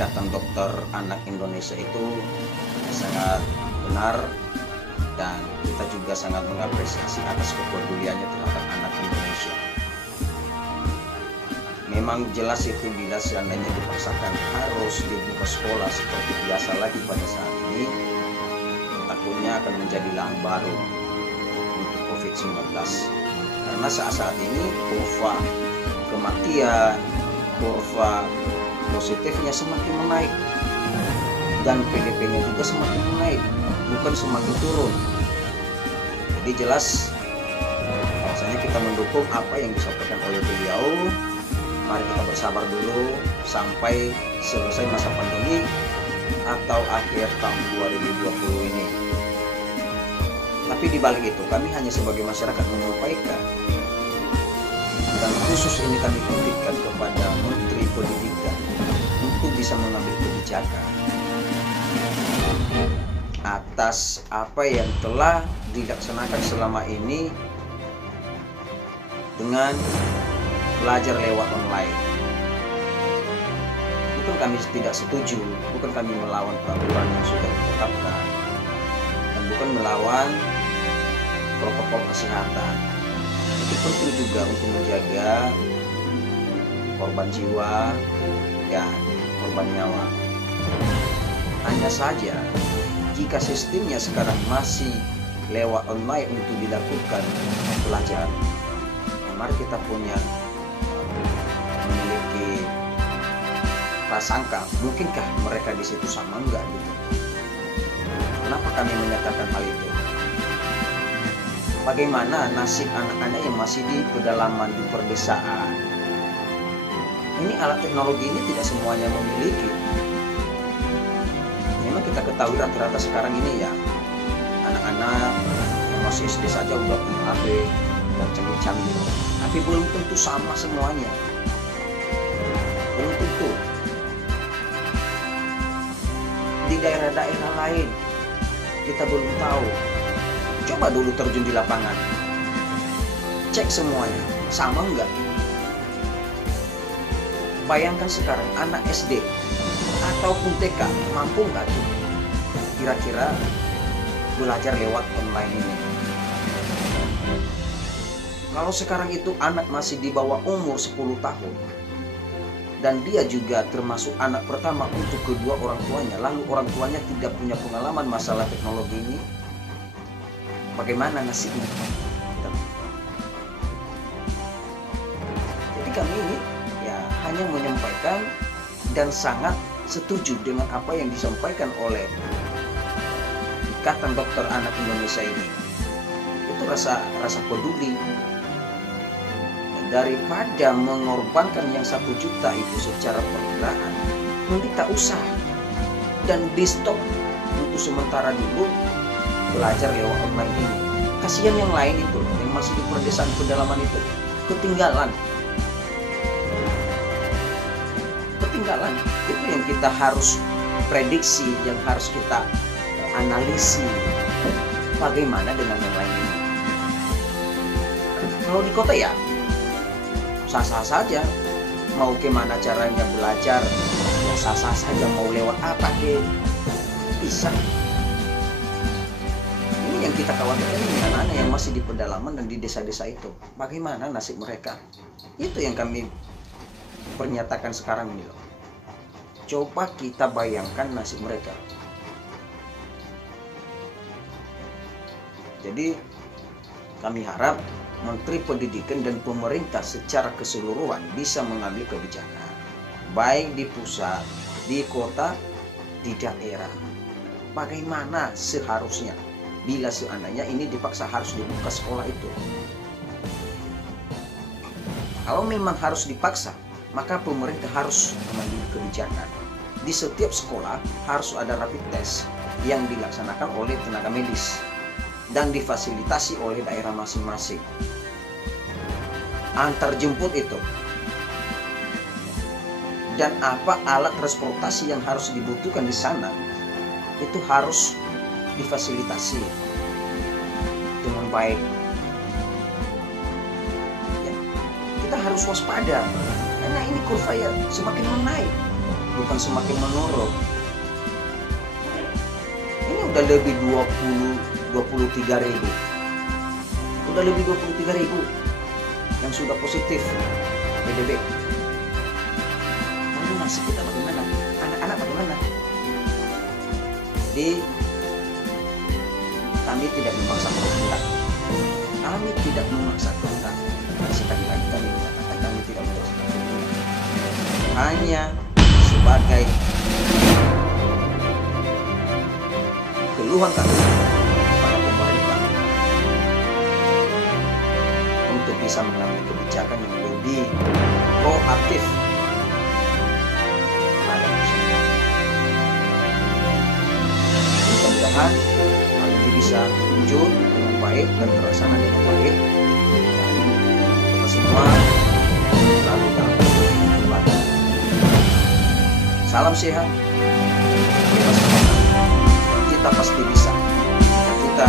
Ikatan Dokter Anak Indonesia itu sangat benar, dan kita juga sangat mengapresiasi atas kepeduliannya terhadap anak Indonesia. Memang jelas itu bila seandainya dipaksakan harus dibuka sekolah seperti biasa lagi pada saat ini, takutnya akan menjadi lahan baru untuk COVID-19. Karena saat ini kurva kematian, kurva positifnya semakin menaik, dan PDP-nya juga semakin menaik, bukan semakin turun. Jadi jelas bahwasanya kita mendukung apa yang disampaikan oleh beliau. Mari kita bersabar dulu sampai selesai masa pandemi atau akhir tahun 2020 ini. Tapi di balik itu kami hanya sebagai masyarakat menyampaikan, dan khusus ini kami titipkan kepada Menteri Pendidikan untuk bisa mengambil kebijakan atas apa yang telah dilaksanakan selama ini dengan belajar lewat online. Bukan kami tidak setuju, bukan kami melawan peraturan yang sudah ditetapkan, dan bukan melawan protokol kesehatan. Itu penting juga untuk menjaga korban jiwa dan korban nyawa. Hanya saja jika sistemnya sekarang masih lewat online untuk dilakukan pelajaran, mari kita punya memiliki prasangka, mungkinkah mereka di situ sama enggak gitu. Kenapa kami menyatakan hal itu? Bagaimana nasib anak-anak yang masih di pedalaman di perdesaan? Ini alat teknologi ini tidak semuanya memiliki. Memang kita ketahui rata-rata sekarang ini ya, anak-anak yang masih SD saja udah punya HP dan canggih-canggih. Tapi belum tentu sama semuanya. Belum tentu. Di daerah-daerah lain kita belum tahu. Coba dulu terjun di lapangan, cek semuanya sama enggak. Bayangkan sekarang anak SD ataupun TK mampu enggak tuh kira-kira belajar lewat online ini. Kalau sekarang itu anak masih di bawah umur 10 tahun, dan dia juga termasuk anak pertama untuk kedua orang tuanya, lalu orang tuanya tidak punya pengalaman masalah teknologi ini, bagaimana nasibnya? Jadi kami ini ya hanya menyampaikan dan sangat setuju dengan apa yang disampaikan oleh Ikatan Dokter Anak Indonesia ini. Itu rasa peduli. Daripada mengorbankan yang 1 juta itu secara perkiraan, mending tak usah dan di stop untuk sementara dulu belajar lewat online ini. Kasihan yang lain itu yang masih di perdesaan pedalaman itu ketinggalan. Itu yang kita harus prediksi, yang harus kita analisis. Bagaimana dengan yang lain ini? Kalau di kota ya sah-sah saja, mau gimana caranya belajar ya sah-sah saja, mau lewat apa bisa. Yang kita khawatirkan ini anak-anak yang masih di pedalaman dan di desa-desa itu, bagaimana nasib mereka? Itu yang kami pernyatakan sekarang ini loh. Coba kita bayangkan nasib mereka. Jadi kami harap Menteri Pendidikan dan pemerintah secara keseluruhan bisa mengambil kebijakan, baik di pusat, di kota, di daerah. Bagaimana seharusnya bila seandainya ini dipaksa harus dibuka sekolah itu. Kalau memang harus dipaksa, maka pemerintah harus mengambil kebijakan. Di setiap sekolah harus ada rapid test yang dilaksanakan oleh tenaga medis dan difasilitasi oleh daerah masing-masing. Antar jemput itu. Dan apa alat transportasi yang harus dibutuhkan di sana itu harus difasilitasi dengan baik. Ya, kita harus waspada karena ini kurva ya semakin menaik. bukan semakin menurun. Ini udah lebih 23 ribu. Udah lebih 23 ribu yang sudah positif PDB. Lalu nasib kita bagaimana? Anak-anak bagaimana? Jadi kami tidak memaksa kehendak. Kami tidak memaksa kehendak. Sekali lagi kami mengatakan kami tidak memaksa kehendak. Hanya sebagai keluhan kami pada pemerintah untuk bisa mengambil kebijakan yang lebih proaktif pada masyarakat. Mudah-mudahan hal ini bisa muncul dengan baik dan terlaksana dengan baik. Kita semua selalu dalam kekuatan. Salam sehat, bebas corona. Kita pasti bisa. Kita